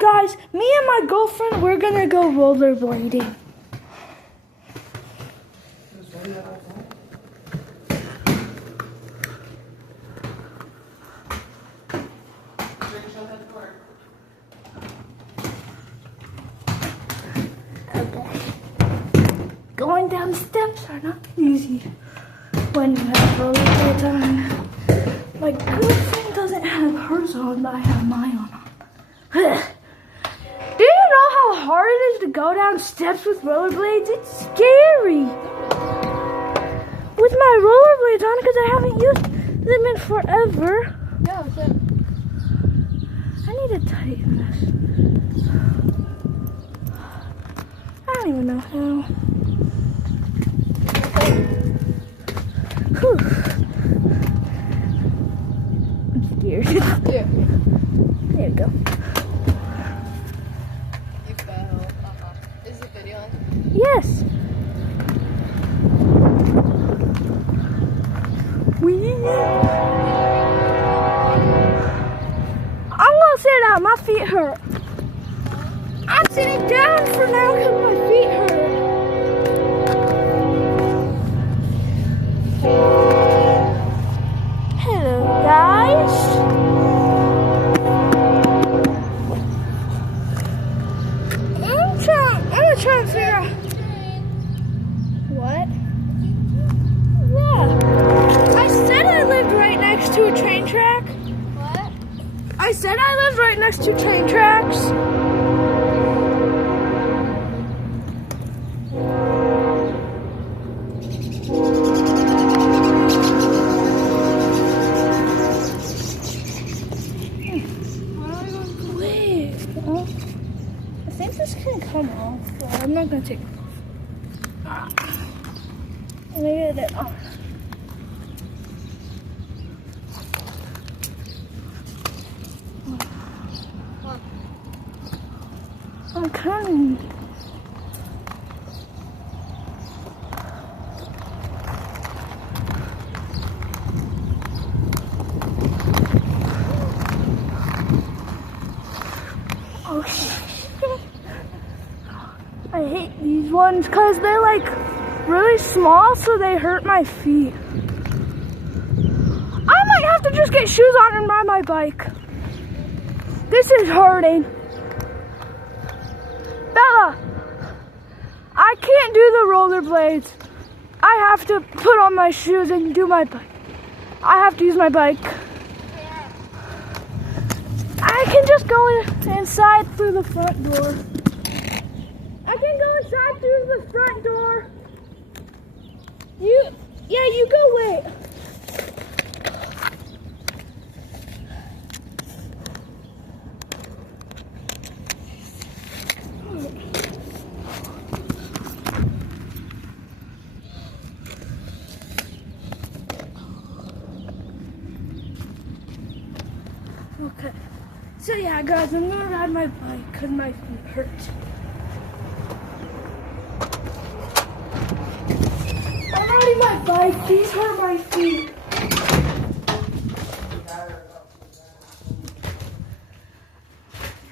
guys, me and my girlfriend, we're gonna go rollerblading. Okay. Going down the steps are not easy when you have rollerblades on. My girlfriend doesn't have hers on, but I have mine on. Do you know how hard it is to go down steps with rollerblades? It's scary. With my rollerblades on, because I haven't used them in forever. Yeah, so I need to tighten this. I don't even know how. Whew. I'm scared. yeah. There you go. You fell. Is the video on? Yes. I'm gonna sit out. My feet hurt. I'm sitting down for now because my feet hurt. Hello, guys. I'm gonna try and figure out. What? Yeah. I said I lived right next to a train track. What? I said I lived right next to train tracks. Wait. Well, I think this can come off, but I'm not gonna take it off. Let me get it on. I'm coming. Oh shit. I hate these ones because they're like really small, so they hurt my feet. I might have to just get shoes on and ride my bike. This is hurting. Bella, I can't do the rollerblades. I have to put on my shoes and do my bike. I have to use my bike. I can just go inside through the front door. I can go inside through the front door. You go wait. Okay. So yeah, guys, I'm gonna ride my bike because my feet hurt. I'm riding my bike. These hurt my feet.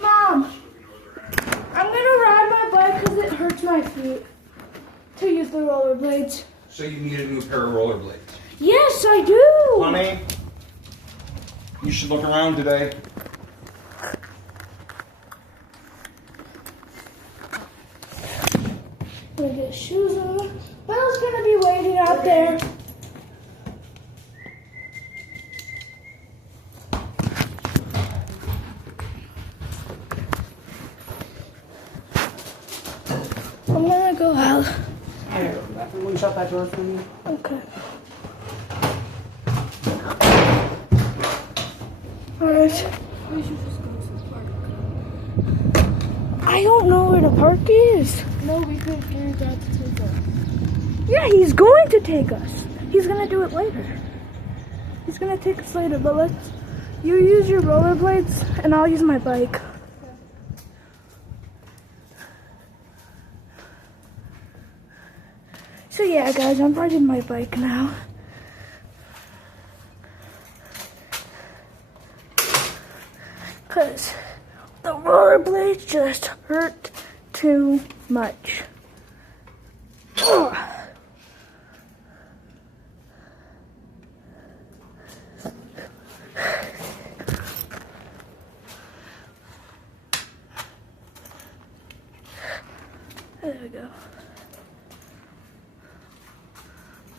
Mom, I'm gonna ride my bike because it hurts my feet to use the rollerblades. So you need a new pair of rollerblades. Yes, I do. Honey, you should look around today. I'm gonna get shoes on. Bella's gonna be waiting out there. I'm gonna go out. Here, let me shut that door for you. Okay. Alright. We should just go to the park. I don't know where the park is. No, we could get that to take us. Yeah, he's going to take us. He's gonna do it later. He's gonna take us later, but you use your rollerblades and I'll use my bike. So yeah, guys, I'm riding my bike now. Cause The rollerblades just hurt too much. Ugh. There we go.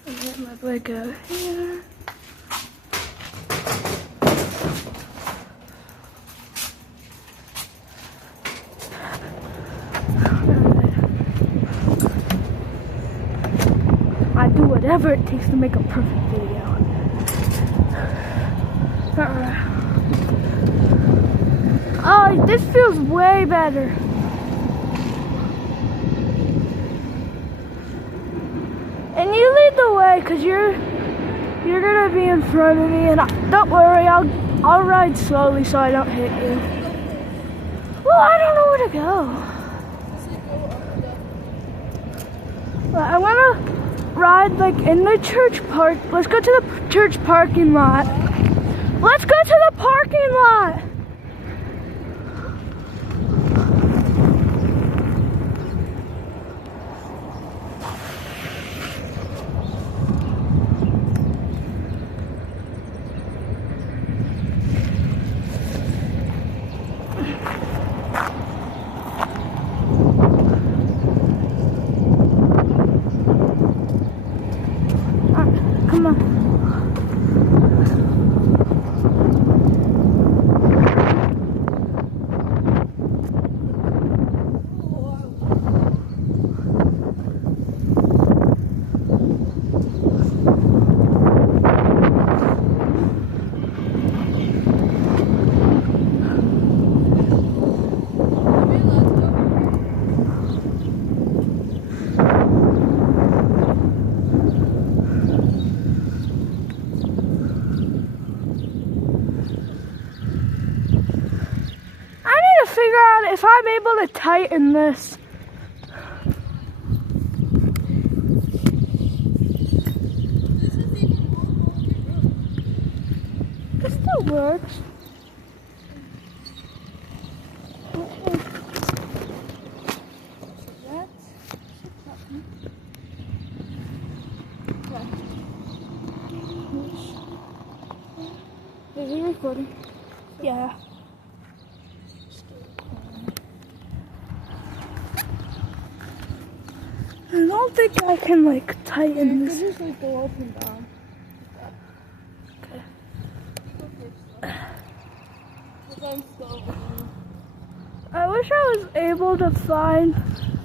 And get my bike out here. I do whatever it takes to make a perfect video. Oh, this feels way better. And you lead the way, cause you're gonna be in front of me, and don't worry, I'll ride slowly so I don't hit you. Well, I don't know where to go. Well, I wanna ride like in the church park. Let's go to the church parking lot. Let's go to the parking lot. Come on. Figure out if I'm able to tighten this. It still works. Is he recording? Yeah. I don't think I can like tighten this. Just like go up and down. Okay. I'm slow. I wish I was able to find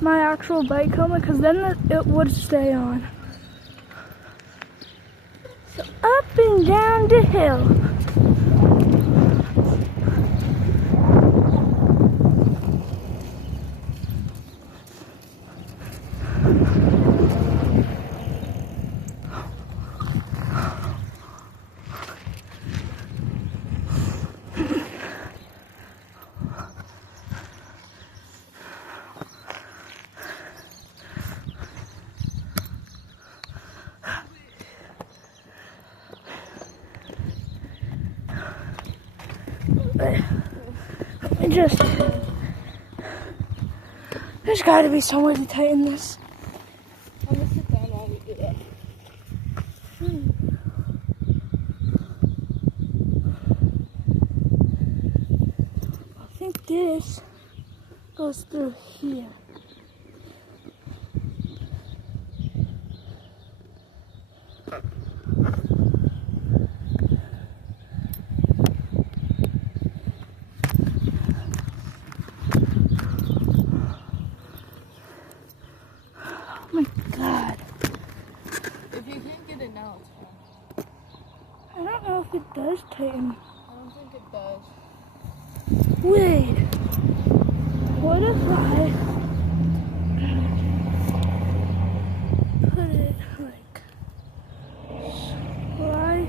my actual bike helmet, because then it would stay on. So up and down the hill. There's gotta be some way to tighten this. I'm gonna sit down while we do that. I think this goes through here. Oh my God. If you can't get it now, it's fine. I don't know if it does tighten. I don't think it does. Wait. What if I put it like right?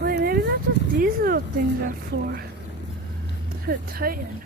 Wait, maybe that's what these little things are for. To tighten.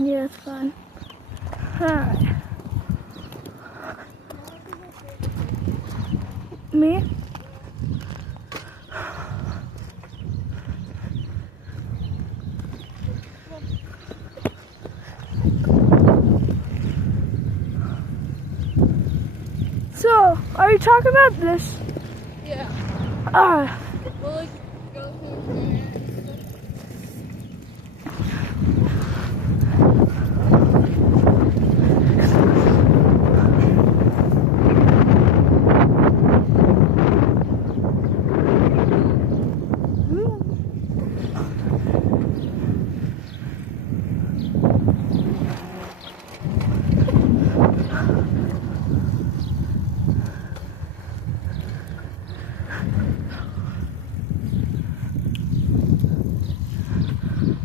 Yeah, it's fine. Alright. Me? So, are you talking about this? Yeah. We'll like go through here and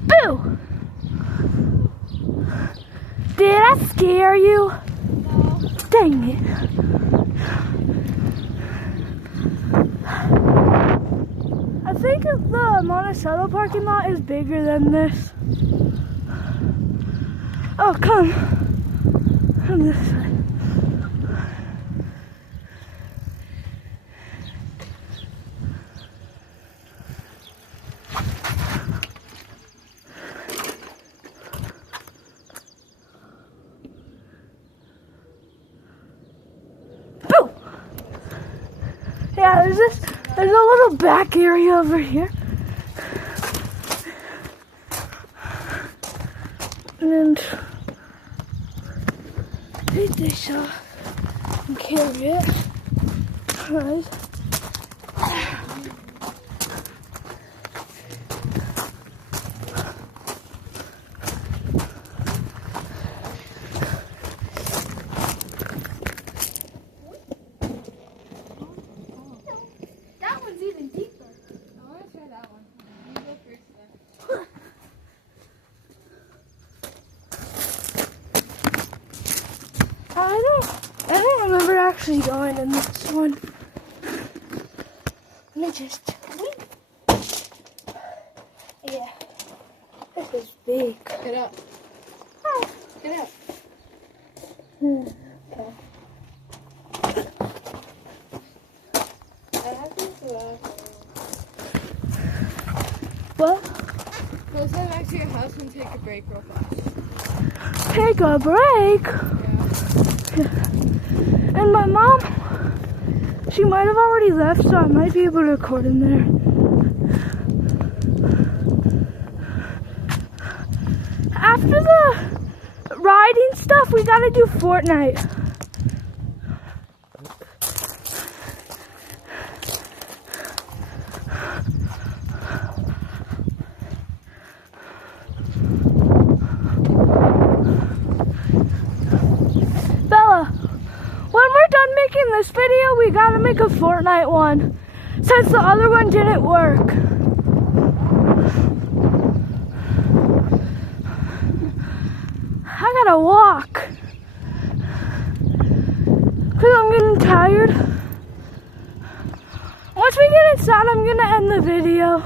Boo! Did I scare you? No. Dang it. I think the Monticello parking lot is bigger than this. Oh, come. Come this way. Boo! Yeah, there's a little back area over here. And take this off and carry it. Right. that one's even deeper. I want to try that one. You go first then. I don't remember actually going in this one. Let me just. Yeah, this is big. Get up. Get up. Okay. I have to go out. What? Let's head back to your house and take a break real fast. Take a break. Yeah. And my mom, she might have already left, so I might be able to record in there. After the riding stuff, we gotta do Fortnite. Bella, when we're done making this video, we gotta make a Fortnite one, since the other one didn't work. I gotta walk, because I'm getting tired. Once we get inside, I'm gonna end the video.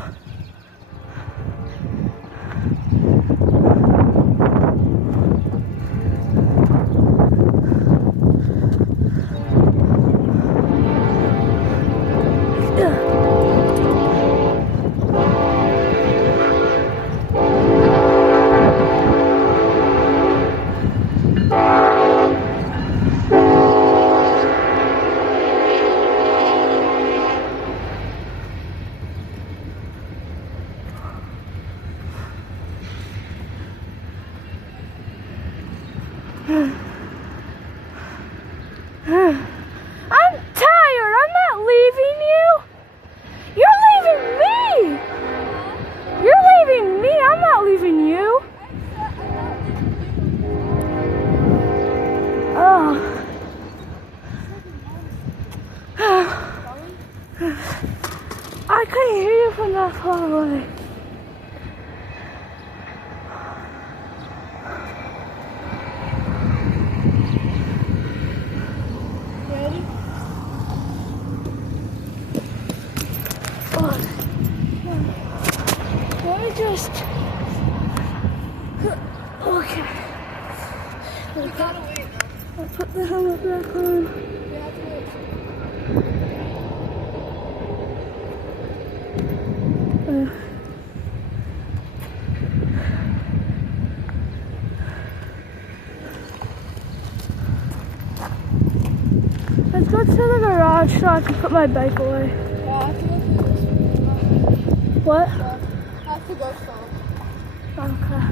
I'm tired. I'm not leaving you. You're leaving me. You're leaving me. I'm not leaving you. Oh. I couldn't hear you from that far away. Ready? Let me just. Okay. much so I can put my bike away. Yeah, I have to go through this. What? I have to go slow. Okay.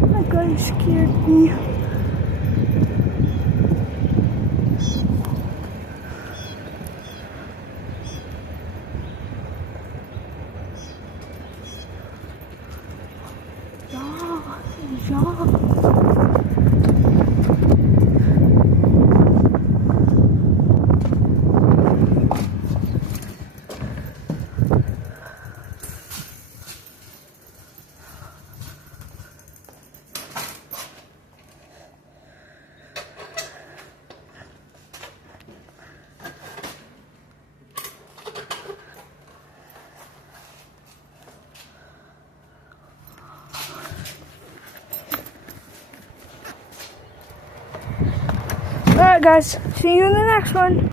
That guy scared me. Ja. Alright guys, see you in the next one.